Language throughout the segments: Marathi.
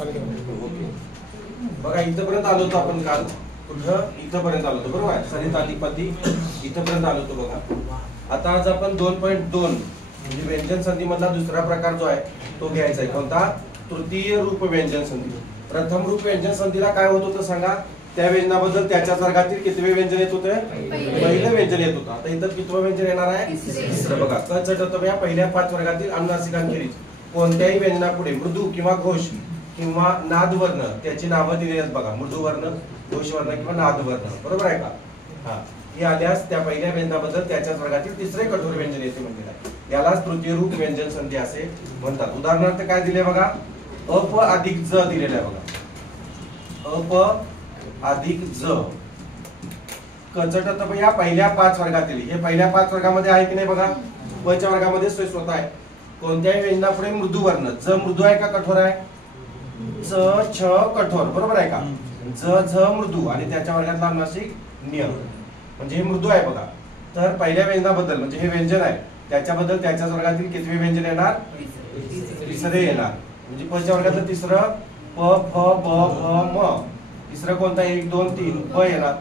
ओके बघा इथपर्यंत आलो होतो आपण काल. कुठं? इथपर्यंत आलो होतो बरोबर आहे. सरित आदी पदी इथपर्यंत आलो होतो बघा. आता आज आपण 2.2 म्हणजे व्यंजन संधी मधला दुसरा प्रकार जो आहे तो घ्यायचा आहे. कोणता? तृतीय रूप व्यंजन संधी. प्रथम रूप व्यंजन संधीला काय होत होतं सांगा? त्या व्यंजनाबद्दल त्याच्याच वर्गातील कितवे व्यंजन येत होते? पहिलं व्यंजन येत होतं. आता इथं कितवं व्यंजन येणार आहे? तिसरं. बघा क च ट या पहिल्या 5 वर्गातील अनुनासिकांखेरीज कोणत्याही व्यंजनापुढे मृदू किंवा घोष किंवा नादवर्ण त्याची नावं दिलेली आहेत बघा. मृदू वर्ण, घोष वर्ण किंवा नादवर्ण. बरोबर आहे का? हा हे आल्यास त्या पहिल्या व्यंजनाबद्दल त्याच्याच वर्गातील तिसरे कठोर व्यंजन येते म्हटलेलं आहे. यालाच तृतीय रूप व्यंजन संधी असे म्हणतात. उदाहरणार्थ काय दिले बघा? अप अधिक ज दिलेलं आहे बघा. अप अधिक ज कचट या पहिल्या 5 वर्गातील. हे पहिल्या 5 वर्गामध्ये आहे की नाही बघा? प च्या वर्गामध्ये स्वतः आहे. कोणत्याही व्यंजनापुढे मृदू वर्ण. ज मृदू आहे का कठोर आहे? च छ कठोर. बरोबर आहे का? ज झ मृदू आणि त्याच्या वर्गातला अनुनासिक नियम म्हणजे हे मृदू आहे बघा. तर पहिल्या व्यंजनाबद्दल म्हणजे हे व्यंजन आहे त्याच्याबद्दल त्याच्याच वर्गातील कितवे व्यंजन येणार? तिसरे येणार. म्हणजे प च्या वर्गातलं तिसरं प फ ब भ म. तिसरं कोणता? 1 2 3 प येणार.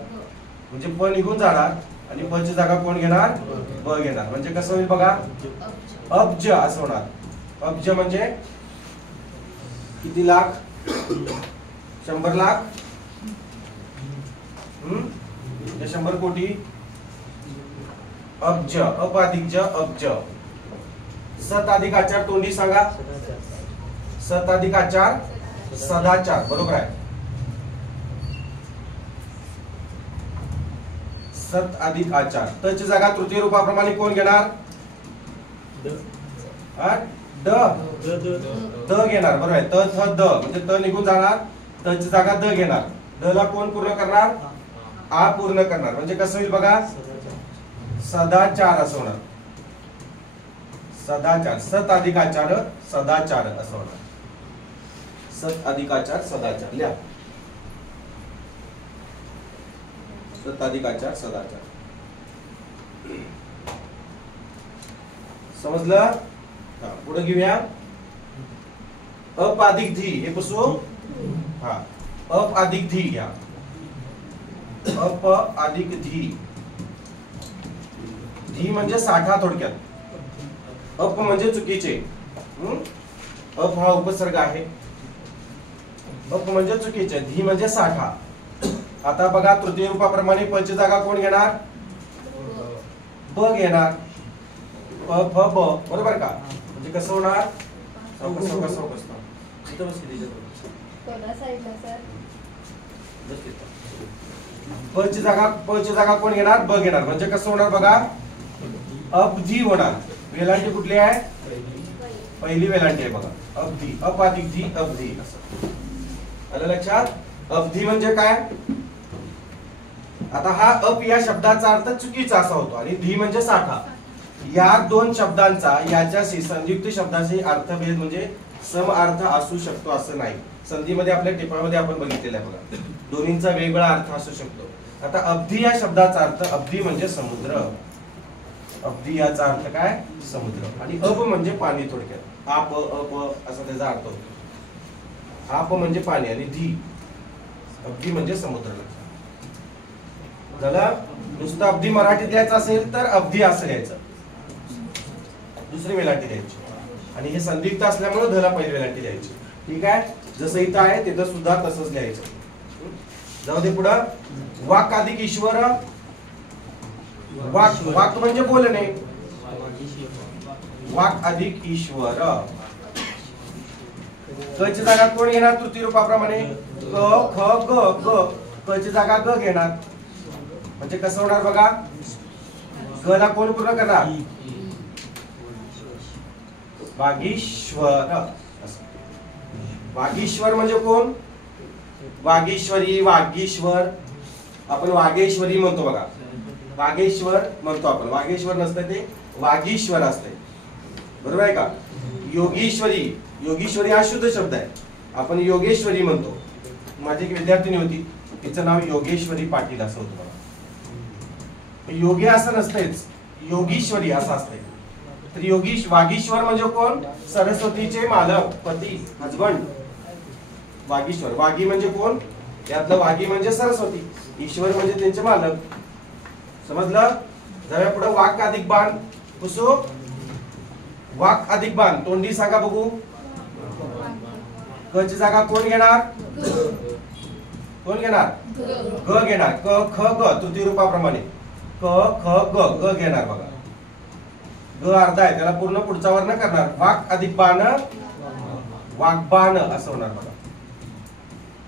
म्हणजे प निघून जाणार आणि प ची जागा कोण घेणार? ब घेणार. म्हणजे कसं होईल बघा? अब्ज असं होणार. अब्ज म्हणजे किती लाख? 100 लाख. 100 कोटी. अब्ज. अप अधिक ज अब्ज. सत अधिक आचार तोंडी सांगा. सत अधिक आचार सदाचार. बरोबर आहे. सत अधिक आचार. त ची जागा तृतीय रूपाप्रमाणे कोण घेणार? ड द घेणार. बरोबर आहे. त थ द म्हणजे त निघून जाणार. त ची जागा द घेणार. द ला कोण पूर्ण करणार? आ पूर्ण करणार. म्हणजे कसं होईल बघा? सदाचार असं होणार. सदाचार. सत अधिक आचार सदाचार असं होणार. सत अधिक आचार सदाचार लिहा. सत अधिक आचार सदाचार. समजलं? पुढे घेऊया. अप अधिक धी. हे पुसू. हा अप अधिक धी घ्या. अप अधिक धी. धी म्हणजे साठा थोडक्यात. अप म्हणजे चुकीचे. अप हा उपसर्ग आहे. अप म्हणजे चुकीचे. धी म्हणजे साठा. आता बघा तृतीय रूपाप्रमाणे प ची जागा कोण घेणार? ब घेणार. प फ ब. बरोबर का? म्हणजे कसं होणार? प ची जागा कोण घेणार? ब घेणार. म्हणजे कसं होणार बघा? अब्धी होणार. वेलांटी कुठली आहे? पहिली वेलांटी आहे बघा. अब्धी. अप अधिक धी अब्धी असं. आलं लक्षात? अब्धी म्हणजे काय? आता हा अप या शब्दाचा अर्थ चुकीचा असा होतो आणि धी म्हणजे साठा. या दोन शब्दांचा याच्याशी संयुक्त शब्दाशी अर्थभेद म्हणजे सम अर्थ असू शकतो असं नाही. संधीमध्ये आपल्या टिपामध्ये आपण बघितलेलं आहे बघा. दोन्हींचा वेगळा अर्थ असू शकतो. आता अब्धी या शब्दाचा अर्थ अब्धी म्हणजे समुद्र. अब्धी याचा अर्थ काय? समुद्र. आणि अप म्हणजे पाणी थोडक्यात. आप अप असा त्याचा अर्थ होतो. आप म्हणजे पाणी आणि धी अब्धी म्हणजे समुद्र. झालं? नुसतं अब्धी मराठीत द्यायचं असेल तर अब्धी असं घ्यायचं. दुसरी वेलांटी द्यायची. आणि हे संदिग्ध असल्यामुळे धला पहिली वेलांटी द्यायची. ठीक आहे? जसं इथं आहे तिथं सुद्धा तसंच लिहायचं. जाऊ दे पुढं. वाक अधिक ईश्वर. वाक. वाक म्हणजे बोलणे. वाक अधिक ईश्वर. क ची जागा कोण घेणार? तृतीय रूपाप्रमाणे क ख ग ग. क ची जागा ग घेणार. म्हणजे कसं होणार बघा? ग ला कोण पूर्ण करणार? वागीश्वर. वागीश्वर म्हणजे कोण? वागीश्वरी, वागीश्वर. आपण वागेश्वरी म्हणतो बघा. वागेश्वर म्हणतो आपण. वागेश्वर नसतं ते वागीश्वर असते. बरोबर आहे का? योगीश्वरी. योगीश्वरी हा शुद्ध शब्द आहे. आपण योगेश्वरी म्हणतो. माझी एक विद्यार्थिनी होती. तिचं नाव योगेश्वरी पाटील असं होतं बघा. योगी असं नसतेच. योगीश्वरी असं असते. तर योगीश वागीश्वर म्हणजे कोण? सरस्वतीचे मालक, पती, हजबंड. वागीश्वर. वागी म्हणजे कोण? यातलं वागी म्हणजे सरस्वती, ईश्वर म्हणजे त्यांचे मालक. समजलं? जाऊया पुढे. वाक अधिक बाण. पुसू. वाक अधिक बाण तोंडी सांगा बघू. क ची जागा कोण घेणार? कोण घेणार? ग घेणार. क ख ग तृतीय रूपाप्रमाणे क ख ग ग घेणार बघा. ग अर्धा आहे त्याला पूर्ण पुढचा वर्ण करणार. वाक अधिक बाण वाग्बाण असं होणार बघा.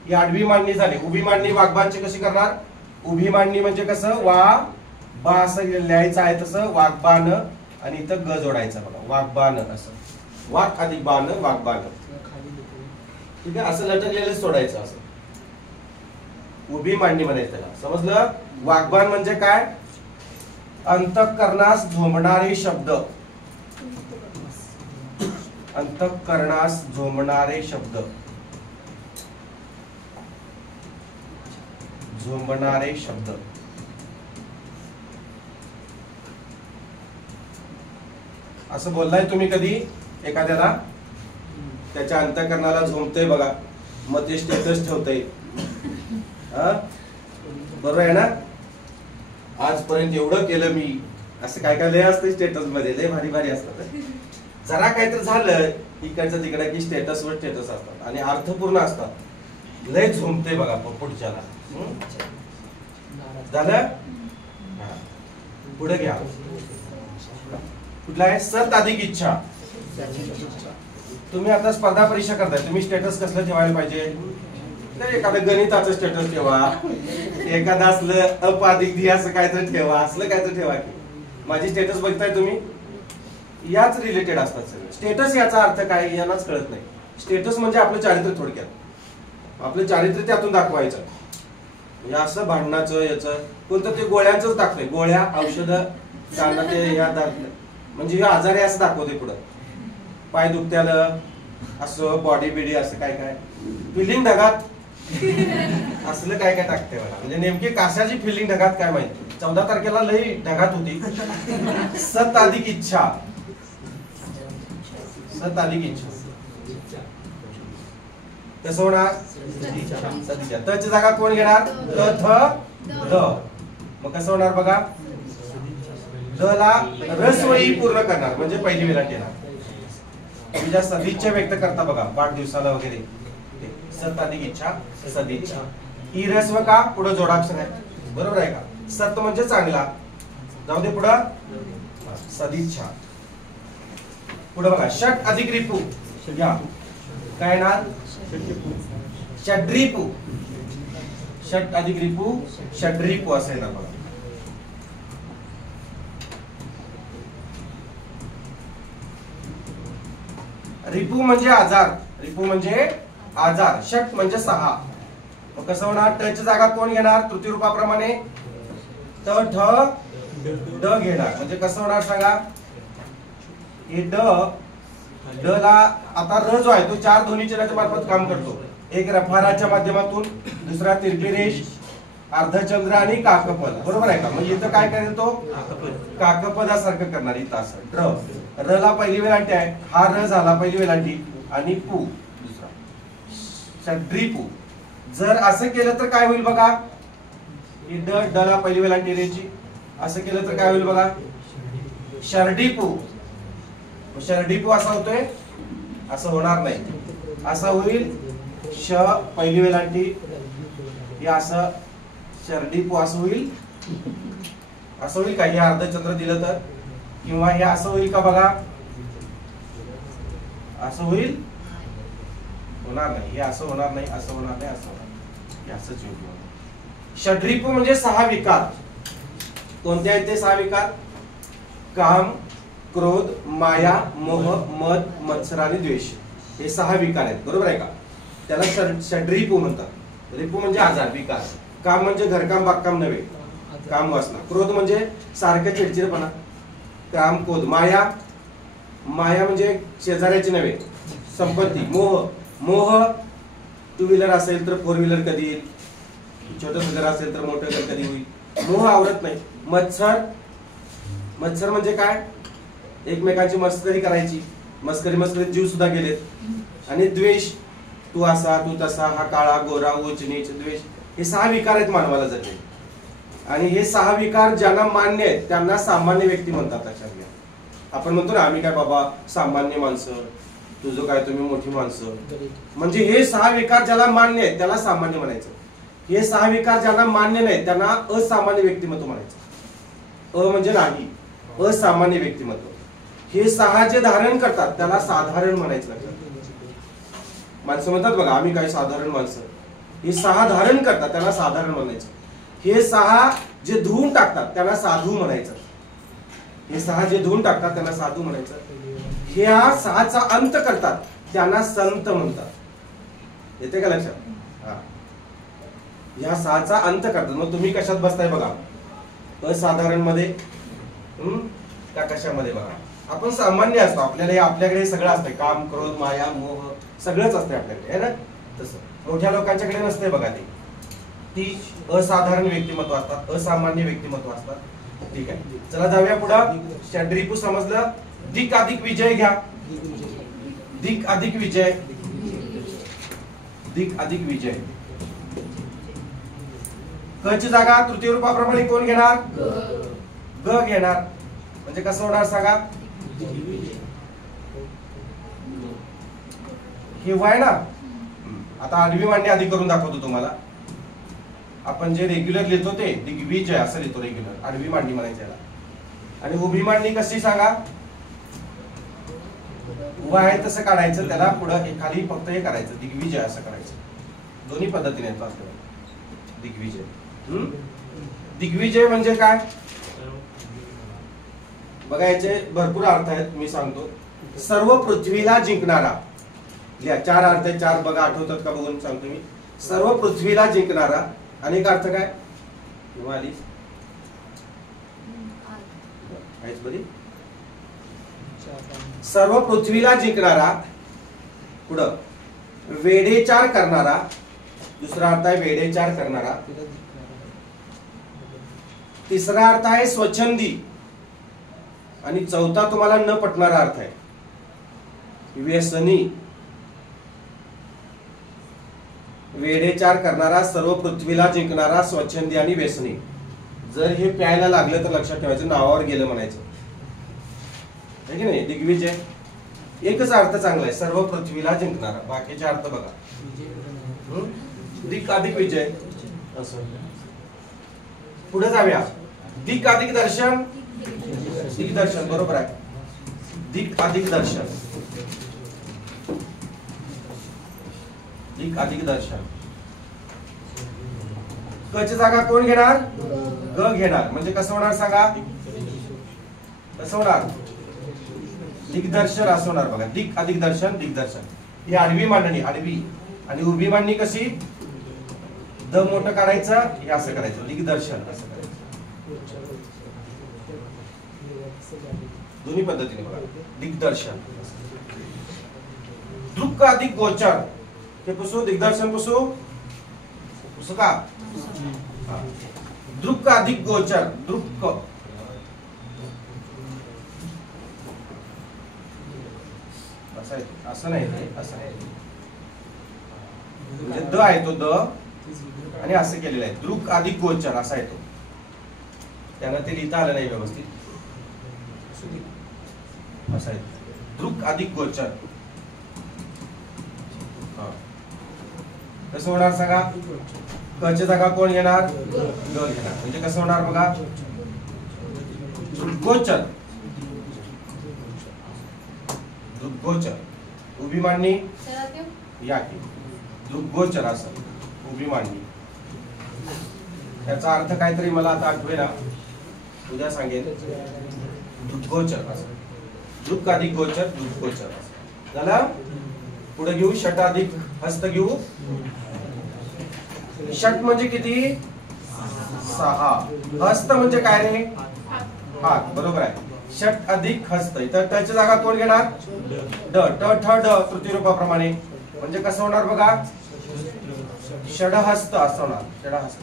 ही आडवी मांडणी झाली. उभी मांडणी वाग्बाणची कशी करणार? उभी मांडणी म्हणजे कसं? वा बा असं लिहायचं आहे तसं वाग्बाण आणि इथं ग जोडायचं बघा. वाग्बाण असं. वाक अधिक बाण वाग्बाण. ठीक आहे. असं लटकलेलं सोडायचं असं. उभी मांडणी म्हणायचं त्याला. समजलं? वाग्बाण म्हणजे काय? अंतःकरणास झोंबणारे शब्द. अंतःकरणास झोंबणारे शब्द. झोंबणारे शब्द. असं बोललाय तुम्ही कधी एखाद्याला? त्याच्या अंतःकरणाला झोंबतय बघा, मग ते स्टेटस ठेवतय. बरोबर आहे ना? आजपर्यंत एवढं केलं मी, असं काय काय लय असतं स्टेटस मध्ये. लय भारी भारी असतात. जरा काहीतरी झालं इकडचं तिकडं की स्टेटस वर स्टेटस असतात आणि अर्थपूर्ण असतात. लय झोंबते बघा पुढच्याला. झालं? पुढे घ्या. कुठला आहे? सत अधिक इच्छा. तुम्ही आता स्पर्धा परीक्षा करताय, तुम्ही स्टेटस कसलं ठेवायला पाहिजे? तर एखादं गणिताचं स्टेटस ठेवा, एखादं असलं अप अधिक धी असं काहीतरी ठेवा, असलं काहीतरी ठेवा. की माझी स्टेटस बघताय तुम्ही, याच रिलेटेड असतात सगळे स्टेटस. याचा अर्थ काय यांनाच कळत नाही. स्टेटस म्हणजे आपलं चारित्र्य. थोडक्यात आपलं चारित्र्य त्यातून दाखवायचं. म्हणजे असं भांडणाचं याचं कोणतं ते गोळ्यांचंच दाखवतंय. गोळ्या औषधं ते ह्या दाखवलं म्हणजे हे आजारी असं दाखवते. पुढं पाय दुखत्यालं असं, बॉडी बिडी असं काय काय, फिलिंग ढगात असलं काय काय टाकते मला. म्हणजे नेमकी कशाची फिलिंग ढगात काय माहिती. 14 तारखेला लई ढगात होती. सत अधिक इच्छा. सत अधिक इच्छा कसं होणार? सदिच्छा. त ची जागा कोण घेणार? त थ द. मग कसं होणार बघा? द ला रसवई पूर्ण करणार म्हणजे पहिली वेलांटी येणार. तुम्ही ज्या सदिच्छा व्यक्त करता बघा वाढदिवसाला वगैरे, सत अधिक इच्छा सदिच्छा. ई रस्व का पुढे जोडाक्षर आहे. बरोबर आहे का? सत म्हणजे चांगला. जाऊ दे पुढं. सदिच्छा. पुढे बघा. षट अधिक रिपू. या काय ना? षड्रिपू. षट अधिक रिपू षड्रिपू असेल ना बघा. रिपू म्हणजे आजार. रिपू म्हणजे आजार. षट म्हणजे 6. मग कसं होणार? ट ची जागा कोण घेणार? तृतीय रूपाप्रमाणे त ठ ड घेणार. म्हणजे कसं होणार सांगा? हे ड ला आता र जो आहे तो 4 ध्वनी चिन्हाच्या मार्फत काम करतो. एक रफाराच्या माध्यमातून, दुसरा तिरकी रेष, अर्धचंद्र आणि काकपद. बरोबर आहे का? म्हणजे इथं काय करेल तो? काकपदासारखं करणार. इथं असं र ला पहिली वेलांटी आहे. हा र झाला पहिली वेलांटी आणि पू दुसरा. षड्रिपू. जर असं केलं तर काय होईल बघा? ड ला पहिली वेलांटी रेची. असं केलं तर काय होईल बघा? शर्डिपू. शर्डिपू असा होतोय? असं होणार नाही. असं होईल श पहिली वेलांटी, हे असं शर्डिपू असं होईल. असं होईल का? हे अर्धचंद्र दिलं तर? किंवा हे असं होईल का बघा? असं होईल? होणार नाही. हे असं होणार नाही, असं होणार नाही, असं होणार नाही. हे असंच होईल. षड्रिपू म्हणजे 6 विकार. कोणते आहेत ते 6 विकार? काम, क्रोध, माया, मोह, मद, मत्सर आणि द्वेष. हे 6 विकार आहेत. बरोबर आहे का? त्याला षड्रिपू म्हणतात. रिपू म्हणजे आजार, विकार. काम म्हणजे घरकाम बागकाम नव्हे, काम वासना. क्रोध म्हणजे सारखं चिडचिडपणा, काम क्रोध. माया, माया म्हणजे शेजाऱ्याची नव्हे, संपत्ती. मोह, मोह टू व्हीलर असेल तर 4 व्हीलर कधी येईल, छोटं घर असेल तर मोठं घर कधी होईल. मोह आवरत नाही. मत्सर, मत्सर म्हणजे काय? एकमेकांची मस्करी करायची. मस्करीत जीव सुद्धा गेलेत. आणि द्वेष, तू असा तू तसा, हा काळा गोरा, उच्च नीच द्वेष, हे 6 विकार आहेत मानवाला जगले. आणि हे 6 विकार ज्यांना मान्य आहेत त्यांना सामान्य व्यक्ती म्हणतात. लक्षात घ्या. आपण म्हणतो ना आम्ही काय बाबा सामान्य माणसं, तुझं काय तुम्ही मोठी माणसं. म्हणजे हे 6 विकार ज्याला मान्य आहेत त्याला सामान्य म्हणायचं. हे 6 विकार ज्यांना मान्य नाहीत त्यांना असामान्य व्यक्तिमत्व म्हणायचं. म्हणजे नाही, असामान्य व्यक्तिमत्व. हे 6 जे धारण करतात त्याला साधारण म्हणायचं. माणसं म्हणतात बघा आम्ही काय साधारण माणसं. हे 6 धारण करतात त्याला साधारण म्हणायचं. हे 6 जे धुवून टाकतात त्याला साधू म्हणायचं. हे 6 जे धुवून टाकतात त्यांना साधू म्हणायचं. ह्या 6चा अंत करतात त्यांना संत म्हणतात. येते का लक्षात? ह्या 6चा अंत करतात. मग तुम्ही कशात बसताय बघा, असाधारण मध्ये का कशामध्ये बघा. आपण सामान्य असतो, आपल्याकडे सगळं असतंय, काम क्रोध माया मोह सगळंच असतंय आपल्याकडे, है ना. तसं मोठ्या लोकांच्याकडे नसतंय बघा. ती असाधारण व्यक्तिमत्व असतात, असामान्य व्यक्तिमत्व असतात. ठीक आहे, चला जाऊया पुढं. षड्रिपू समजलं. दिक अधिक विजय घ्या. दिक अधिक विजय, दिक अधिक विजय. क ची जागा तृतीय रूपाप्रमाणे कोण घेणार? ग घेणार. म्हणजे कसं होणार सांगा. हे वाय ना. आता आडवी मांडणी आधी करून दाखवतो तुम्हाला. आपण जे रेग्युलर लिहितो ते दिग्विजय असं लिहितो रेग्युलर. आडवी मांडणी म्हणायची याला. आणि उभी मांडणी कशी सांगा. उभा आहे तसं काढायचं, त्याला पुढं खाली फक्त हे करायचं, दिग्विजय असं करायचं. दोन्ही पद्धतीने येतो दिग्विजय. दिग्विजय म्हणजे काय बघा, याचे भरपूर अर्थ आहेत, मी सांगतो. सर्व पृथ्वीला जिंकणारा. 4 अर्थ आहेत. 4 बघा आठवतात का बघून सांगतो मी. सर्व पृथ्वीला जिंकणारा. आणि एक अर्थ काय बरी, सर्व पृथ्वीला जिंकणारा. पुढं वेडेचार करणारा. दुसरा अर्थ आहे वेडेचार करणारा. तिसरा अर्थ आहे स्वच्छंदी. आणि चौथा तुम्हाला न पटणारा अर्थ आहे व्यसनी. वेडेचार करणारा, सर्व पृथ्वीला जिंकणारा, स्वच्छंदी आणि व्यसनी. जर हे प्यायला लागलं तर लक्षात ठेवायचं, नावावर गेलं म्हणायचं, है की नाही. दिग्विजय एकच अर्थ चांगला आहे, सर्व पृथ्वीला जिंकणारा. बाकीचे अर्थ बघा. दिक अधिक विजय असं. पुढे जाऊया. दिक अधिक दर्शन. दिग्दर्शन बरोबर आहे. दिक अधिक दर्शन. दिक अधिक दर्शन. क ची जागा कोण घेणार? ग घेणार. म्हणजे कसं होणार सांगा. कसं होणार? दिग्दर्शन असं होणार बघा. दिक अधिक दर्शन, दिग्दर्शन. ही आडवी मांडणी, आडवी. आणि उभी मांडणी कशी, द मोठं काढायचं, हे असं करायचं, दिग्दर्शन असं करायचं. दोन्ही पद्धतीने बघा. दिग्दर्शन. दृक् अधिक गोचर. हे पुसू, दिग्दर्शन पुसू, पुसू का. दृक् अधिक गोचर. दृक् असं नाही, असं आहे. म्हणजे द आहे तो द आणि असं केलेलं आहे. दृक् अधिक गोचर असा आहे तो. त्यांना ते लिहिता आलं नाही व्यवस्थित. असं आहे दृक् अधिक गोचर. कसं होणार सांगा. क ची जागा कोण घेणार? ग घेणार. म्हणजे कसं होणार बघा. दृग्गोचर. दृग्गोचर. उभी मांडणी या की दृग्गोचर असं उभी मांडणी. याचा अर्थ काहीतरी मला आता आठवेना, उद्या सांगेन. दृग्गोचर असं. दृक् अधिक गोचर, दृग्गोचर असं झालं. पुढे घेऊ षट अधिक हस्त घेऊ. षट म्हणजे किती? 6. हस्त म्हणजे काय रे? हात. बरोबर आहे. षट अधिक हस्त. तर त्याची जागा कोण घेणार? ड. ट ठ ड तृतीय रूपाप्रमाणे. म्हणजे कसं होणार बघा. षडहस्त असं होणार. षडहस्त.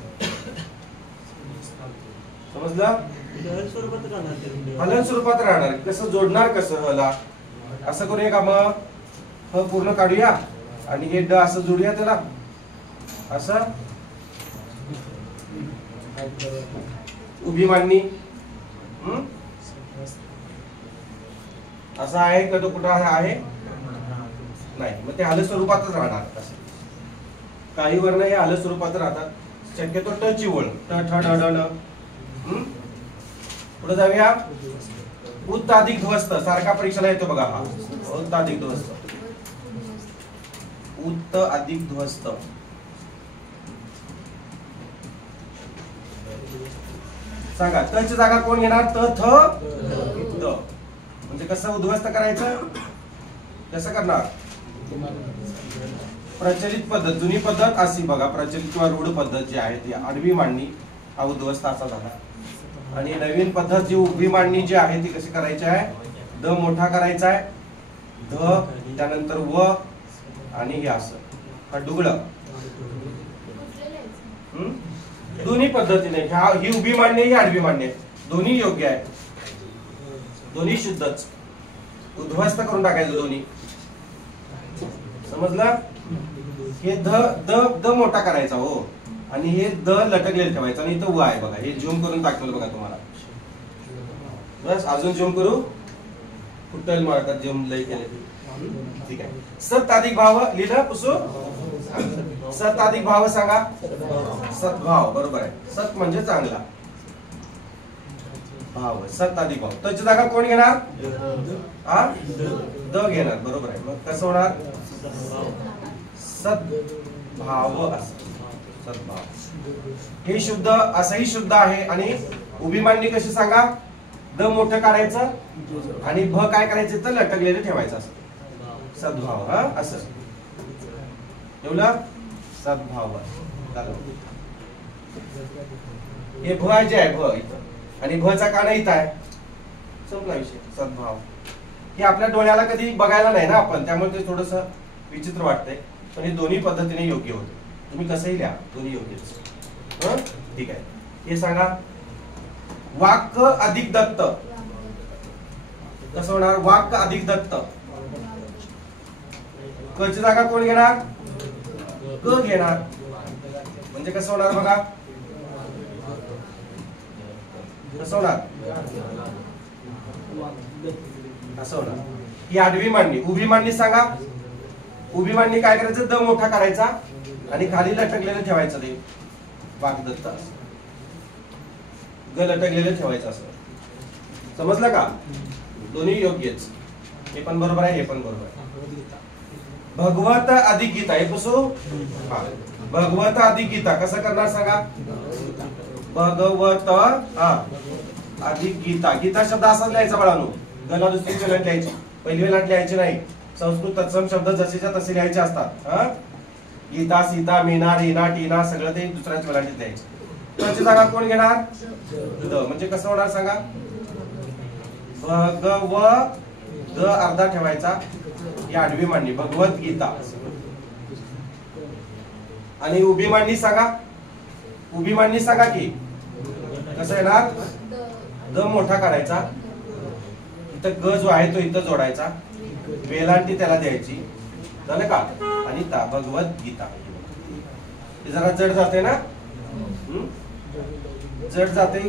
समजलं. हलन स्वरूपात राहणार. कसं जोडणार कसं हला असं करूया का. मग ह पूर्ण काढूया आणि हे ड असं जोडूया त्याला, असं उभी मांडणी. असं आहे का? तो कुठं आहे? नाही. मग ते हल स्वरूपातच राहणार. काही वर्ण हे हल स्वरूपात राहतात. शक्यतो ट ची ओळ, ट ठ ड ड ड. पुढे जाऊया. उत अधिक ध्वस्त सारखा परीक्षेला येतो बघा हा. उत अधिक ध्वस्त, उत अधिक ध्वस्त. सांगा त ची जागा कोण घेणार? त थ द. म्हणजे कसं उद्ध्वस्त करायचं? कसं करणार? प्रचलित पद्धत, जुनी पद्धत अशी बघा. प्रचलित किंवा रूढ पद्धत जी आहे ती आडवी मांडणी, हा उद्ध्वस्त असा झाला. आणि नवीन पद्धत जी उभी मांडणी जी आहे ती कशी करायची आहे? द मोठा करायचा आहे, ध त्यानंतर व आणि हे असं हा डुगळं. दोन्ही पद्धतीने ही उभी मांडणी ही आडवी मांडणी दोन्ही योग्य आहे. दोन्ही शुद्धच. उद्ध्वस्त करून टाकायचं दोन्ही. समजलं? हे ध द द मोठा करायचा हो, आणि हे द लटकलेलं ठेवायचं. आणि इथं व आहे बघा. हे झूम करून दाखवलं बघा तुम्हाला. बस अजून झूम करू. कुठं मारतात झूम लय केले. ठीक आहे. सत अधिक भाव लिहिलं पुसू. सत अधिक भाव सांगा. सद्भाव. बरोबर आहे. सत म्हणजे चांगला. भाव सत अधिक भाव. त्याची जागा कोण घेणार? हा द घेणार. बरोबर आहे. मग कसं होणार? सद्भाव. सद्भाव हे शुद्ध, असंही शुद्ध आहे. आणि उभी मांडणी कशी सांगा? द मोठं काढायचं आणि भ काय करायचं तर लटकलेलं ठेवायचं असं. सद्भाव. हा असं एवढं सद्भाव. हे भ जे आहे भ इथं, आणि भ चा काना इथं आहे. संपला विषय. सद्भाव हे आपल्या डोळ्याला कधी बघायला नाही ना आपण, त्यामुळे ते थोडस विचित्र वाटतंय. पण हे दोन्ही पद्धतीने योग्य होते. तुम्ही कसंही लिहा, दोन्ही योग्य. ठीक आहे. हे सांगा. वाक्य अधिक दत्त कसं होणार? वाक्य अधिक दत्त. क ची जागा कोण घेणार? क घेणार. म्हणजे कसं होणार बघा? कसं होणार? असं होणार. ही आडवी मांडणी. उभी मांडणी सांगा. उभी मांडणी काय करायचं? द मोठा करायचा आणि खाली लटकलेलं ठेवायचं. ते वाग्दत्त ग लटकलेलं ठेवायचं असं. समजलं का? दोन्ही योग्यच. हे पण बरोबर आहे, हे पण बरोबर आहे. भगवत अधिक गीता. हे पुसू. भगवत अधिक गीता कसं करणार सांगा? भगवत अधिक गीता. गीता शब्द असाच लिहायचा बाळांनो. गला दुसरी वेलांट लिहायची, पहिली वेलांट लिहायची नाही. संस्कृत तत्सम शब्द जसेच्या तसे लिहायचे असतात. गीता, सीता, मीना, रीना, टीना सगळं ते दुसऱ्याच वेलांटीत लिहायचे. त्याची जागा कोण घेणार? द. म्हणजे कसं होणार सांगा? भगव द अर्धा ठेवायचा. ही आडवी मांडणी भगवत गीता. आणि उभी मांडणी सांगा. उभी मांडणी सांगा की कसं येणार? द मोठा काढायचा, इथं ग जो आहे तो इथं जोडायचा, वेलांटी त्याला द्यायची. झालं का? आणि ता भगवत गीता. हे जरा जड जाते ना? जड जाते.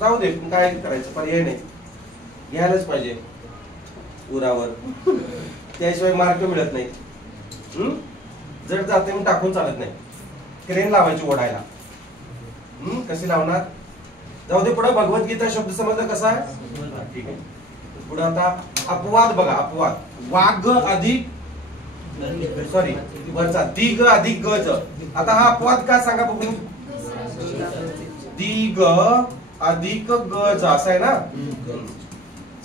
जाऊ दे, काय करायचं, पर्याय नाही. घ्यायलाच पाहिजे उरावर, त्याशिवाय मार्क मिळत नाही. जड जाते मग टाकून चालत नाही. क्रेन लावायची ओढायला. कशी लावणार? जाऊ दे. पुढे भगवद्गीता शब्द समजलं कसा आहे? ठीक आहे. पुढे आता अपवाद बघा. अपवाद. वाग अधिक सॉरी वरचा दिग अधिक गज. आता हा अपवाद काय सांगा बघू? दिग अधिक गज असा आहे ना?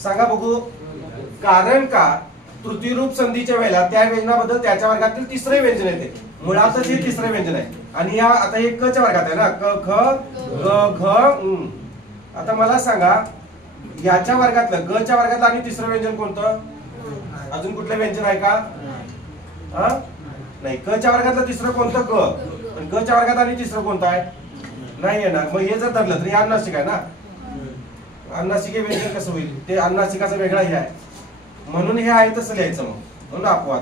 सांगा बघू. कारण का? तृतीयरूप संधीच्या वेळेला त्या व्यंजनाबद्दल त्याच्या वर्गातील तिसरे व्यंजन येते. मुळातच हे तिसरे व्यंजन आहे. आणि या आता हे क च्या वर्गात आहे ना? क ख ग घ. आता मला सांगा याच्या वर्गातलं ग च्या वर्गातलं आणि तिसरं व्यंजन कोणतं? अजून कुठलं व्यंजन आहे का? नाही. क च्या वर्गातलं तिसरं कोणतं? ग. पण ग च्या वर्गात आणि तिसरं कोणतं आहे? नाही येणार. मग हे जर धरलं तर हे अनुनासिक आहे ना? अनुनासिक हे व्यंजन कसं होईल? ते अनुनासिकाचा वेगळा हे आहे. म्हणून हे आहे तसं लिहायचं. मग म्हणून अपवाद.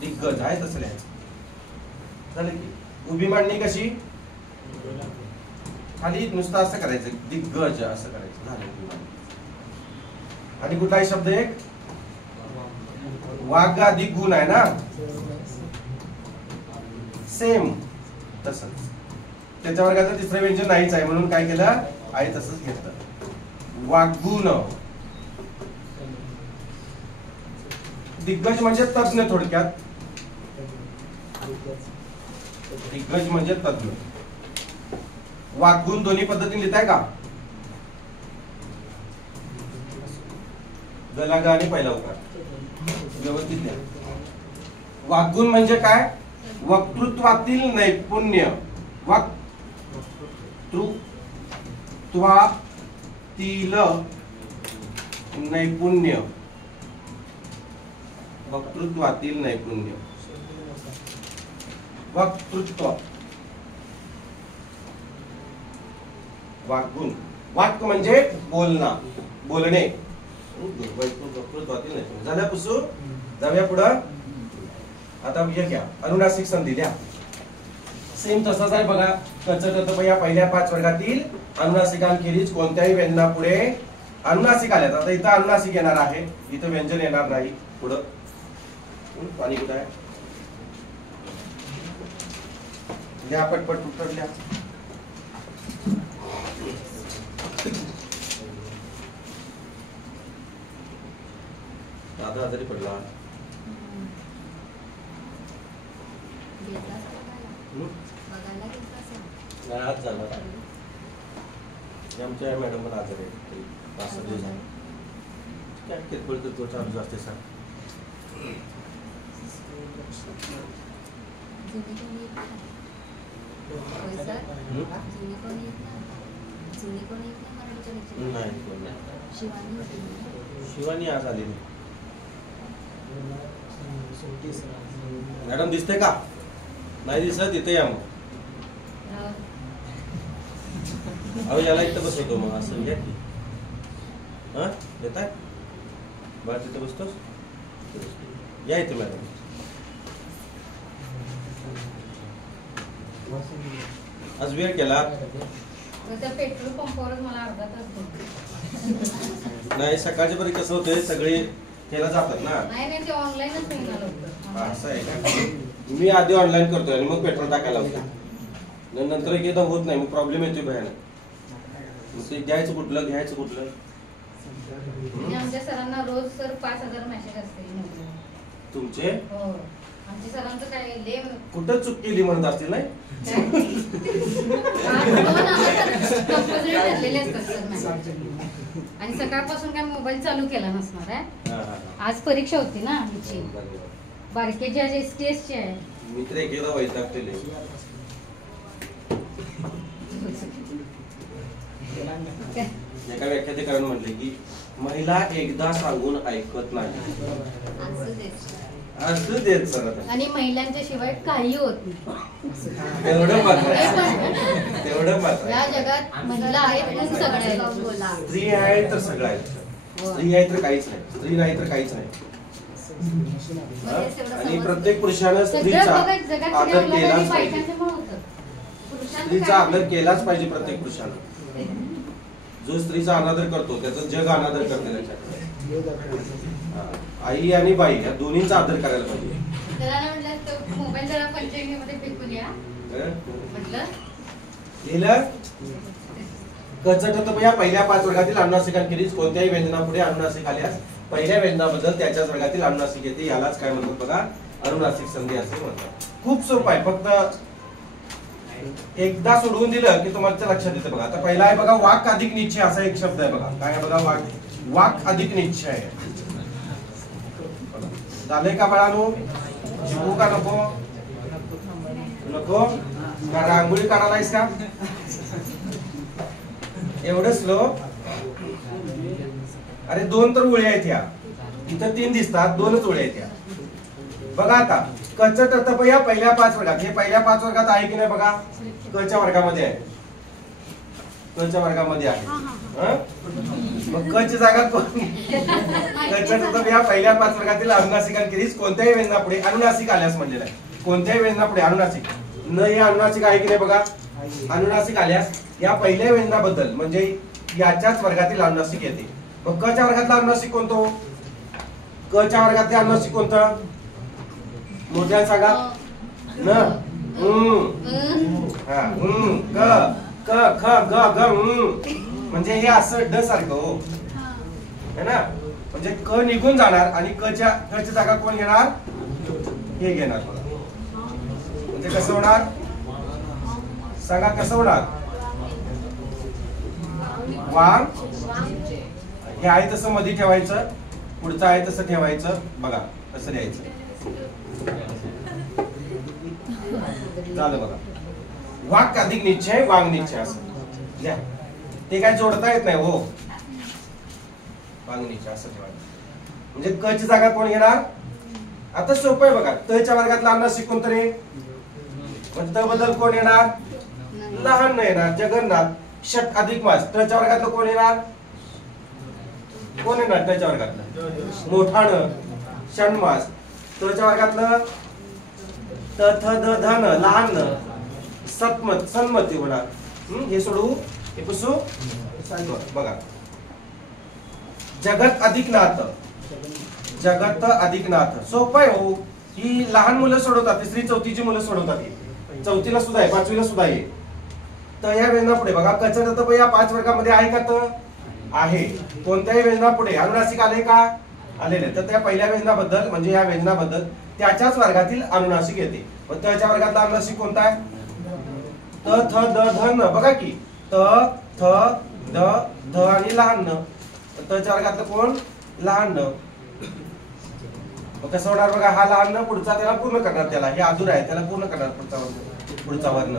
दिग्गज आहे तसं लिहायचं. झालं की उभी मांडणी कशी खाली नुसतं असं करायचं दिग्गज असं करायचं. झालं उभी मांडणी. आणि कुठलाही शब्द एक वाघ अधिक गुण आहे ना सेम तसंच. त्याच्या वर्गाचं तिसरं व्यंजन नाहीच आहे म्हणून काय केलं आहे तसंच घेतलं. वागुण. दिग्गज म्हणजे तज्ञ थोडक्यात. दिग्गज म्हणजे तज्ञ. वागुण दोन्ही पद्धतीने लिहिताय का? गलागा आणि पहिला उकार व्यवस्थित लिहा. वागुण म्हणजे काय? वक्तृत्वातील नैपुण्य. वक्तृत्वातील नैपुण्य. वक्तृत्वातील नैपुण्य. वक्तृत्व. वागुण. वाक् म्हणजे बोलणं बोलणे. वक्तृत्वातील नैपुण्य. झाल्या पुसू. जाऊया पुढं. आता घ्या अनुनासिक संधी द्या. सेम तसाच आहे बघा. कचकत या पहिल्या 5 वर्गातील अनुनासिकांखेरीज कोणत्याही व्यंजनापुढे अनुनासिक आल्यात. आता इथं अनुनासिक येणार आहे, इथं व्यंजन येणार नाही. पुढं पाणी कुठं आहे लिहा पटपट उत्तर लिहा. दादा आजारी पडला. आज झाला आमच्या मॅडम पण आजारी आहे. 5-6 दिवस झाले. काय किरकोळ किरकोळ चालू असते सर. नाही शिवानी आज आली नाही. मॅडम दिसते का? नाही दिसत. इथे या मग. अहो याला इथं बसवतो मग असं घ्या की. हा येत आहे बरं तिथं बसतोस. या इथे मॅडम. आज वेळ केला पेट्रोल पंपावर मला अर्धा तास. नाही सकाळच्या पर्यंत कसं होतंय सगळे त्याला जातात ना. नाही ते ऑनलाईनच निघालं होतं. असं आहे का? मी आधी ऑनलाईन करतोय आणि मग पेट्रोल टाकायला होतं. नंतर एकदा होत नाही मग प्रॉब्लेम येतोय भयानक. ते घ्यायचं कुठलं घ्यायचं कुठलं. आमच्या सरांना रोज सर 5000 मेसेज असतील तुमचे. हो आमच्या सरांचं काय कुठं चूक केली म्हणत असतील नाही. आणि सकाळपासून काय मोबाईल चालू केला नसणार आहे. आज परीक्षा होती ना आमची बारकेची आज STS ची आहे. मित्र एकेदा वैतागते. एका व्याख्यातेकाराने म्हटले की महिला एकदा सांगून ऐकत नाही. असं देत सर. आणि महिलांच्या शिवाय काही होत नाही. तेवढं मात्र तेवढं मात्र या जगात महिला आहेत म्हणून सगळे. स्त्री आहे तर सगळं आहे. स्त्री आहे तर काहीच नाही. स्त्री नाही तर काहीच नाही. आणि प्रत्येक पुरुषानं स्त्रीचा आदर केलाच पाहिजे. स्त्रीचा आदर केलाच पाहिजे प्रत्येक पुरुषानं. जो स्त्रीचा अनादर करतो त्याचा जग अनादर करते. आई आणि बाई या दोन्हीचा आदर करायला पाहिजे. मोबाईल जरा पंचायतीमध्ये फेकून या म्हटलं. कचकत या पहिल्या 5 वर्गातील अनुनासिकांखेरीज कोणत्याही व्यंजनापुढे अनुनासिक आल्यास पहिल्या व्यंजनाबद्दल त्याच्याच वर्गातील अनुनासिक येते. यालाच काय म्हणतात बघा अनुनासिक संधी असे म्हणतात. खूप सोपं आहे. फक्त एकदा सोडवून दिलं की तुम्हाला लक्षात येतं बघा. आता पहिला आहे बघा वाक अधिक निश्चय असा एक शब्द आहे बघा. काय आहे बघा वाक अधिक निश्चय आहे. झालंय का बाळांनो? शिकू का नको? नको का रांगोळी काढायलायस का? एवढं स्लो. अरे 2 तर ओळी आहेत ह्या. इथं 3 दिसतात 2च ओळी आहेत ह्या. बघा आता कचट या पहिल्या 5 वर्गात. हे पहिल्या 5 वर्गात आहे की नाही बघा. कच्या वर्गामध्ये आहे. कच्या वर्गामध्ये आहे. मग कची जागा कोण? कच्या तर या पहिल्या 5 वर्गातील अनुनासिकांखेरीज कोणत्याही व्यंजनापुढे अनुनासिक आल्यास म्हणलेलं आहे. कोणत्याही व्यंजनापुढे अनुनासिक न हे अनुनासिक आहे की नाही बघा. अनुनासिक आल्यास या पहिल्या व्यंजनाबद्दल म्हणजे याच्याच वर्गातील अनुनासिक येते. मग कच्या वर्गातला अनुनासिक कोणतो? कच्या वर्गातले अनुनासिक कोणतं? मोठ्या सांगा न. हा क क ख ग ग म्हणजे हे असं ड सारखं हो है ना. म्हणजे क निघून जाणार आणि कच्या जागा कोण घेणार? हे घेणार. म्हणजे कसं होणार सांगा? कसं होणार? वांग हे आहे तसं मध्ये ठेवायचं, पुढचं आहे तसं ठेवायचं. बघा कसं द्यायचं झालं बघा. वाक अधिक निश्चय वांग निश्चय असं द्या. ते काय जोडता येत नाही हो. वांग निश्चय असं ठेवायचं. म्हणजे क ची जागा कोण घेणार? आता सोपं आहे बघा. त च्या वर्गातला अनुनासिक कोणतं रे? म्हणजे त बद्दल कोण येणार? लहान नाही येणार. जगन्नाथ. षट अधिक मास त च्या वर्गातलं कोण येणार? कोण येणार त च्या वर्गातलं? मोठाण. षण्मास त च्या वर्गातलं त थ द ध न लहान. सत्मत सन्मती होणार. हे सोडू हे पुसू. बघा जगत अधिक नाथ. जगत अधिक नाथ सोपं आहे हो. ही लहान मुलं सोडवतात. 3री 4थीची मुलं सोडवतात. ही 4थीला सुद्धा आहे 5वीला सुद्धा आहे. तर या व्यंजनापुढे बघा कचं तर या 5 वर्गामध्ये आहे का? तर आहे. कोणत्याही व्यंजनापुढे अनुनासिक आले का? आलेले. तर त्या पहिल्या व्यंजनाबद्दल म्हणजे या व्यंजनाबद्दल त्याच्याच वर्गातील अनुनासिक येते. मग त्याच्या वर्गातला अनुनासिक कोणता आहे? त थ द ध न. बघा की त थ द ध आणि लहान न. तच्या वर्गातलं कोण? लहान न. मग कसं होणार बघा. हा लहान न पुढचा त्याला पूर्ण करणार. त्याला हे अधूर आहे त्याला पूर्ण करणार पुढचा वर्ण.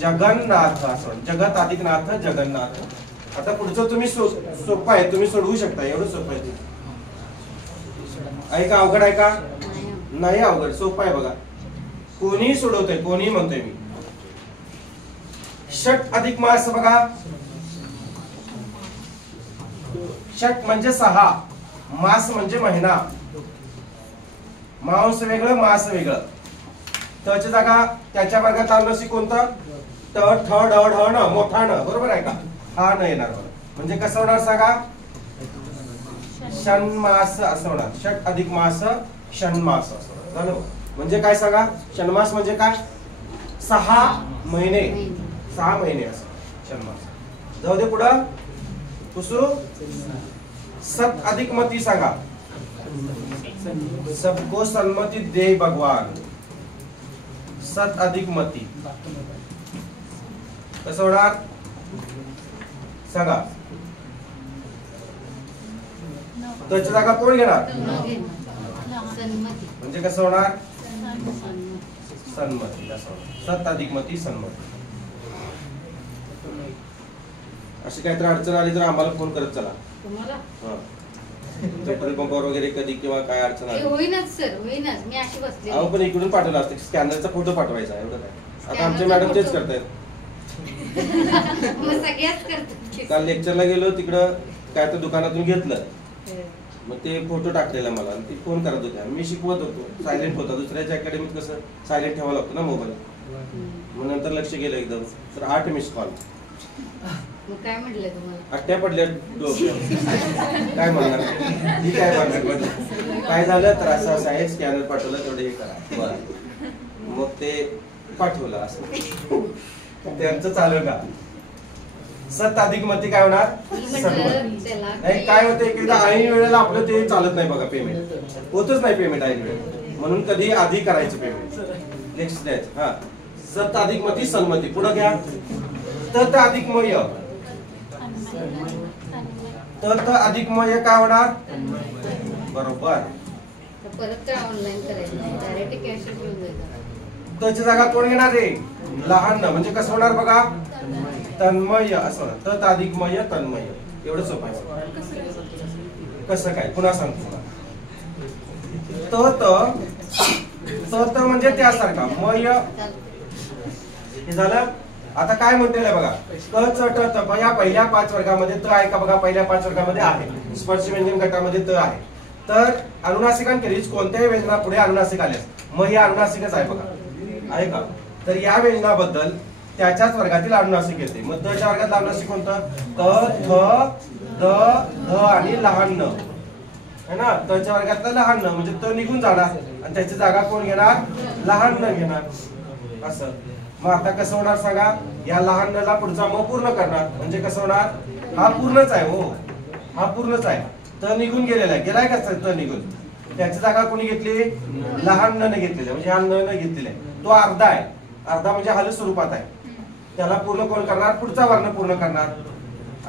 जगन्नाथ असं. जगत अधिक नाथ जगन्नाथ. आता पुढचं तुम्ही सोपं आहे तुम्ही सोडवू शकता. एवढं सोपं आहे. आहे का अवघड आहे का? नाही अवघड. सोपं आहे बघा. कोणी सोडवतंय कोणी म्हणतोय मी. षट अधिक मास बघा. षट म्हणजे 6 मास म्हणजे महिना. मांस वेगळं मास वेगळं. तच्या जागा त्याच्या वर्गात अनुनासिक कोणतं? त ठ ड ढ न मोठा न. बरोबर आहे का? हा न येणार बघा. म्हणजे कसं होणार सांगा? षण्मास असं होणार. षट अधिक मास षण्मास असं झालं. म्हणजे काय सांगा? षण्मास म्हणजे काय? 6 महिने. 6 महिने असं षण्मास. जाऊ दे पुढं पुसू. सत अधिक मती सांगा. सबको सन्मति दे भगवान. सत अधिक मती कसं होणार सांगा? त्याची जागा कोण घेणार? म्हणजे कसं होणार? सन्मती असं होणार. सत अधिक मती सन्मती. अशी काहीतरी अडचण आली तर आम्हाला फोन करत चला. पेट्रोल पंपावर वगैरे कधी किंवा काय अडचण आली होईनच सर होईनच. मी अशी बसले. अहो पण इकडून पाठवलं असतं. स्कॅनरचा फोटो पाठवायचा एवढं काय. आता आमचे मॅडम तेच करतायत. मग सगळ्याच करतात. काल लेक्चरला गेलो तिकडं काय तर दुकानातून घेतलं. मग ते फोटो टाकलेला मला आणि ती फोन करत होत्या. मी शिकवत होतो. सायलेंट होता. दुसऱ्याच्या अकॅडमीत कसं सायलेंट ठेवावं लागतं ना मोबाईल. मग नंतर लक्ष गेलं एकदम तर 8 मिस कॉल. मग काय म्हटलं तुम्हाला? अट्ट्या पडल्या डोक्यात. काय म्हणणार ही काय म्हणणार? काय झालं तर असं असं आहे स्कॅनर पाठवलं तेवढे हे करा. बरं मग ते पाठवलं असं त्यांचं चालू का? सत अधिक मती काय होणार? नाही काय होतं एकदा ऐन वेळेला आपलं ते चालत नाही बघा. पेमेंट होतच नाही पेमेंट ऐन वेळेला. म्हणून कधी आधी करायचं पेमेंट. नेक्स्ट द्यायचं. हा सत अधिक मती सन्मती. पुढे घ्या. तत अधिक मय. तत अधिक मय काय होणार? बरोबर. परत ऑनलाईन करायचं डायरेक्ट कॅश घेऊन जायचं. तची जागा कोण घेणार रे? लहान न. म्हणजे कसं होणार बघा? तन्मय असं होणार. तत अधिक मय तन्मय. एवढं सोपं आहे. कसं काय पुन्हा सांगतो तुला. तत म्हणजे त्यासारखा. मय हे झालं आता काय म्हणतेय बघा, क च ट त या पहिल्या 5 वर्गामध्ये त आहे का बघा, पहिल्या 5 वर्गामध्ये आहे. स्पर्श व्यंजन गटामध्ये त आहे. तर अनुनासिकांखेरीज कोणत्याही व्यंजना पुढे अनुनासिक आल्यास मग हे अनुनासिकच आहे बघा, आहे का. तर या व्यंजनाबद्दल त्याच्याच वर्गातील अनुनासिक येते. मग त च्या वर्गातलं अनुनासिक कोणतं, त थ द ध आणि लहान न है ना. त च्या वर्गातलं लहान न म्हणजे त निघून जाणार आणि त्याची जागा कोण घेणार, लहान न घेणार असं. मग आता कसं होणार सांगा, या लहान न ला पुढचा म पूर्ण करणार म्हणजे कसं होणार, हा पूर्णच आहे हो, हा पूर्णच आहे. त निघून गेलेला आहे, गेलाय का त निघून, त्याची जागा कोणी घेतली, लहान न घेतलेली म्हणजे हा न घेतलेला आहे. तो अर्धा आहे, अर्धा म्हणजे हल स्वरूपात आहे. त्याला पूर्ण कोण करणार, पुढचा वर्ण पूर्ण करणार.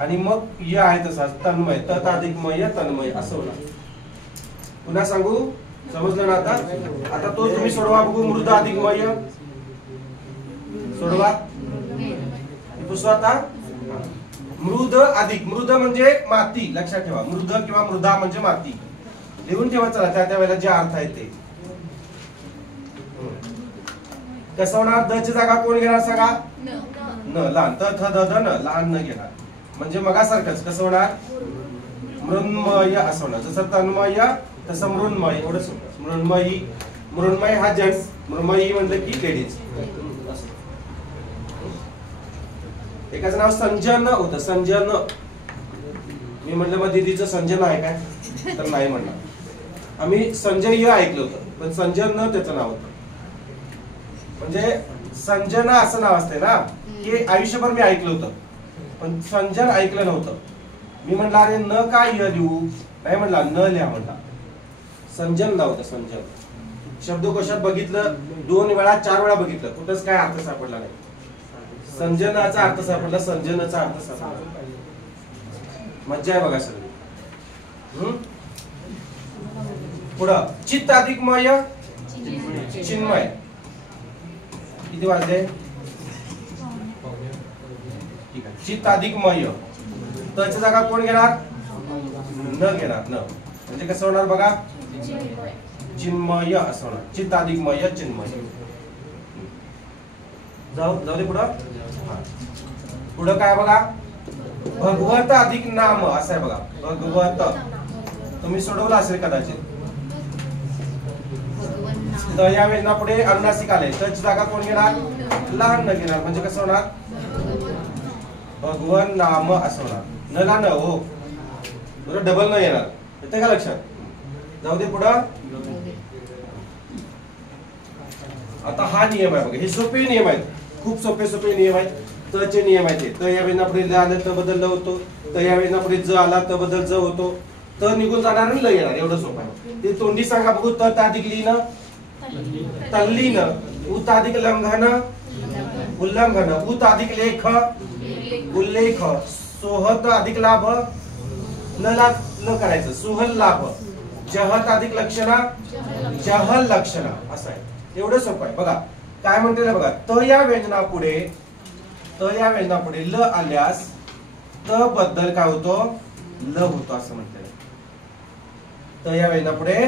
आणि मग य आहे तसाच तन्मय, त अधिक मय तन्मय असं होणार. पुन्हा सांगू, समजलं ना आता. आता तो तुम्ही सोडवा बघू, मृद अधिक मय सोडवा पुसवा. आता मृद अधिक, मृद म्हणजे माती, लक्षात ठेवा. मृद किंवा मृदा म्हणजे माती, लिहून ठेवा चला त्या वेळेला जे अर्थ आहे ते. कसं होणार, द ची जागा कोण घेणार सांगा, न लहान, त थ द ध न लहान न घेणार म्हणजे मगासारखंच. कसं होणार, मृण्मय असं होणार. जसं तन्मय तसं मृण्मय, एवढंच. मृण्मयी, मृण्मय हा जेंट्स, मृण्मयी म्हणलं की लेडीज. एकाचं नाव संजन होतं, संजन. मी म्हणलं मग दीदीचं संजन आहे काय, तर नाही म्हणणार. आम्ही संजय ऐकलं होतं पण संजन त्याचं नाव होतं. म्हणजे संजना असं नाव असते ना, की आयुष्यभर मी ऐकलं होतं पण संजन ऐकलं नव्हतं. मी म्हणलं अरे न काय य लिहू, नाही म्हणला न लिहा म्हणला, संजन नाव होतं संजन. शब्दकोशात बघितलं 2 वेळा 4 वेळा बघितलं, कुठंच काय अर्थ सापडला नाही. संजनाचा अर्थ सापडला, संजनाचा अर्थ सापडला. मज्जा आहे बघा सगळी. पुढं चित्त अधिक मय चिन्मय. किती वाजले, ठीक आहे. चित्त अधिक मय, त्याची जागा कोण घेणार, न घेणार. न म्हणजे कसं होणार बघा, चिन्मय असं होणार. चित्त अधिक मय चिन्मय. जाऊ दे पुढं. पुढं काय बघा, भगवत अधिक नाम असं आहे बघा, भगवत. तुम्ही सोडवलं असेल कदाचित. तर या वेळेला पुढे अनुनासिक आले, त्याची जागा कोण घेणार, लहान न घेणार म्हणजे कसं होणार, भगवन नाम असं होणार. न ला न हो, बरोबर, डबल न येणार. येते का लक्षात. जाऊ दे पुढं. आता हा नियम आहे बघा, हे सोपे नियम आहेत, खूप सोपे नियम आहेत. त चे नियम आहेत. त या वेळेला पुढे ल आलं त बदल ल होतो, त या वेळेला पुढे ज आला त बदल ज होतो, त निघून जाणार आणि ल येणार, एवढं सोपं आहे. ते तोंडी सांगा बघू. त अधिक लीन तल्लीन, उत अधिक लंघन उल्लंघन, उत अधिक लेख उल्लेख, सोहत अधिक लाभ न करायचं, सुहल लाभ, जहत अधिक लक्षणा जहल लक्षणा असं आहे. एवढं सोपं आहे बघा. काय म्हणते ना बघा, त या व्यंजनापुढे ल आल्यास त बद्दल काय होतो, ल होतो असं म्हणते. त या व्यंजनापुढे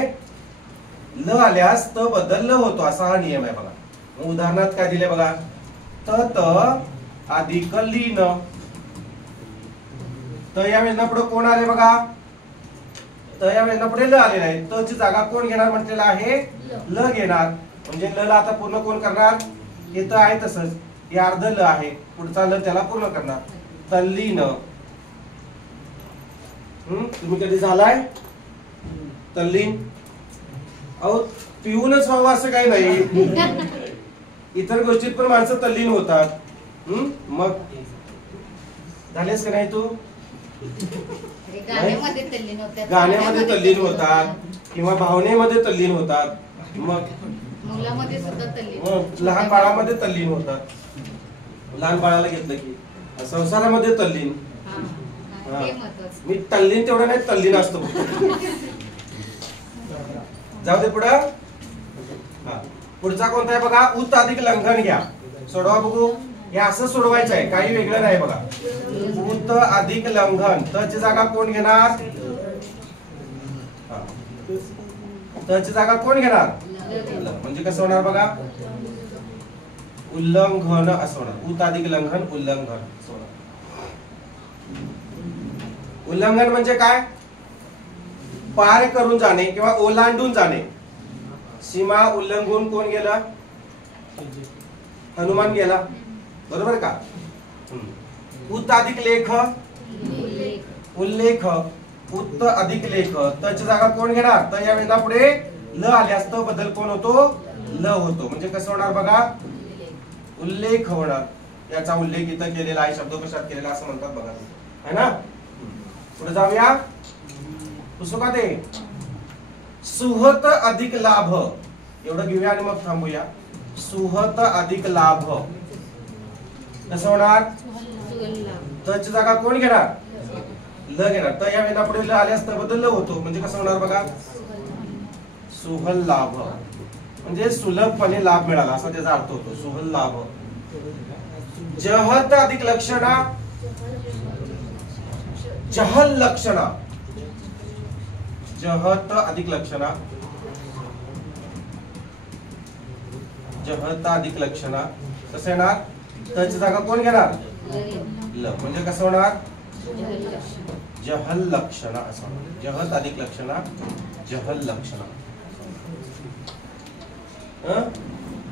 ल आल्यास त बद्दल ल होतो असा हा नियम आहे बघा. उदाहरणात काय दिले बघा, त अधिक लीन. त या व्यंजनापुढे कोण आले बघा, त या व्यंजनापुढे ल आलेला आहे. त ची जागा कोण घेणार म्हटलेला आहे, ल घेणार म्हणजे ल ला आता पूर्ण कोण करणार, हे तर आहे तसंच, हे अर्ध ल आहे, पुढचा ल त्याला पूर्ण करणार. तल्लीन. तुम्ही कधी झालाय तल्लीन, अहो पिऊनच व्हावं असं काही नाही, इतर गोष्टीत पण माणसं तल्लीन होतात. मग झालेस का नाही तू, गाण्यामध्ये तल्लीन होतात किंवा भावनेमध्ये तल्लीन होतात, मग मुलामध्ये सुद्धा तल्लीन, लहान बाळामध्ये तल्लीन होतात. लहान बाळाला घेतलं की संसारामध्ये तल्लीन. मी तल्लीन तेवढं नाही, तल्लीन असतो. जाऊ दे पुढं. पुढचा कोणता आहे बघा, उत अधिक लंघन घ्या. सोडवा बघू. हे असं सोडवायचं आहे, काही वेगळं नाही बघा. उत अधिक लंघन, त ची जागा कोण घेणार, त ची जागा कोण घेणार, म्हणजे कसं होणार बघा, उल्लंघन असं होणार. उत अधिक लंघन उल्लंघन असं होणार. उल्लंघन म्हणजे काय? पार करून जाणे किंवा ओलांडून जाणे. सीमा उल्लंघून कोण गेला? हनुमान गेला, बरोबर का? उत अधिक लेख उल्लेख. उत्त अधिक लेख. तची जागा कोण घेणार? तर या वेळेला पुढे ल आल्यास त बदल कोण होतो? ल होतो. म्हणजे कसं होणार बघा? उल्लेख होणार. याचा उल्लेख इथं केलेला आहे, शब्दकोशात केलेला असं म्हणतात बघा, है ना? पुढे जाऊया. पुस्तका ते सुहत अधिक लाभ एवढं घेऊया आणि मग थांबूया. सुहत अधिक लाभ कसं होणार? तची जागा कोण घेणार? ल घेणार. तर या वेळेला पुढे ल आल्यास तर बदल ल होतो. म्हणजे कसं होणार बघा? सुहल लाभ म्हणजे सुलभपणे लाभ मिळाला असा त्याचा अर्थ होतो. सुहल लाभ. जहत अधिक लक्षणा जहल लक्षणा. जहत अधिक लक्षणा जहत अधिक लक्षणा कसं येणार? त्याची जागा कोण घेणार? ल. म्हणजे कसं होणार? जहल लक्षणा असं होणार. जहत अधिक लक्षणा जहल लक्षणा.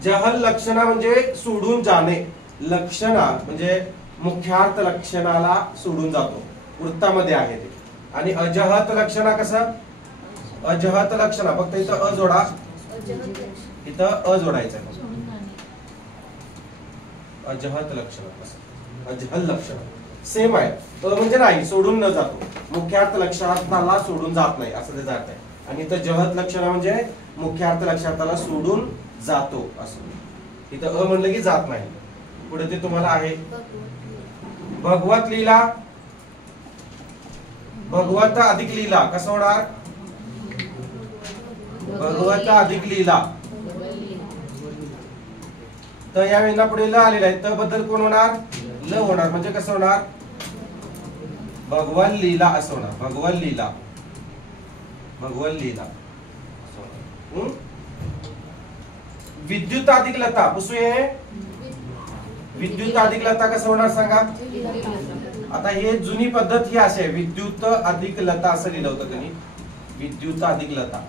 जहल लक्षणा म्हणजे सोडून जाणे. लक्षणा म्हणजे मुख्यार्थ लक्षणाला सोडून जातो, वृत्तामध्ये आहे ते. आणि अजहत लक्षणा कसं? अजहत लक्षणा फक्त इथं अ जोडा, इथं अ जोडायचं. अजहत लक्षणा कसं? अजहल लक्षणा सेम आहे. म्हणजे नाही, सोडून न जातो, मुख्यार्थ लक्षणाला सोडून जात नाही असं ते जात आहे. आणि इथं जहत लक्षणा म्हणजे मुख्यार्थ लक्षणाला सोडून जातो असं. इथं अ म्हणलं की जात नाही. पुढे ते तुम्हाला आहे. भगवत लीला भगवत अधिक लीला कसं होणार? भगवत अधिक लीला. तर या वेळेला पुढे ल आलेला आहे. तर बद्दल कोण होणार? ल होणार. म्हणजे कसं होणार? भगवन लीला असं होणार. भगवन लीला भगवन लीला. विद्युत अधिक लता पुसूये. विद्युत अधिक लता कसं होणार सांगा? आता हे जुनी पद्धत ही अशी आहे, विद्युत अधिक लता असं लिहिलं होतं त्यांनी, विद्युत अधिक लता.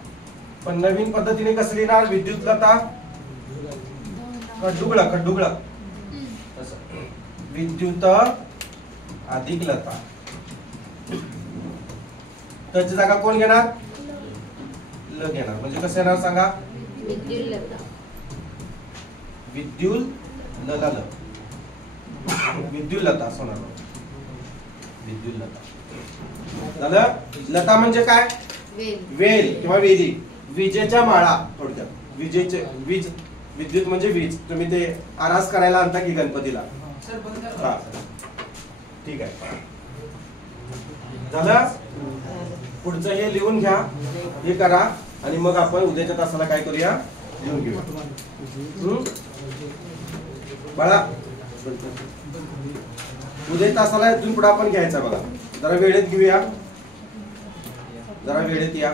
पण नवीन पद्धतीने कसं लिहिणार? विद्युत लता खड्डुगळ खड्डुगळ विद्युत अधिक लता. त्याची जागा कोण घेणार? ल घेणार. म्हणजे कसं येणार सांगा? विद्युल ल विद्युल लता असं होणार. विद्युल लता झालं. लता म्हणजे काय? वेल किंवा वेली. विजेच्या माळा थोडक्यात. विजेचे वीज, विद्युत म्हणजे वीज. तुम्ही ते आरास करायला आणता की गणपतीला? ठीक आहे, झालं. पुढचं हे लिहून घ्या, हे करा आणि मग आपण उद्याच्या तासाला काय करूया? लिहून घेऊ बाळा. उद्या तासाला इथून पुढे आपण घ्यायचा बघा. जरा वेळेत घेऊया, जरा वेळेत या.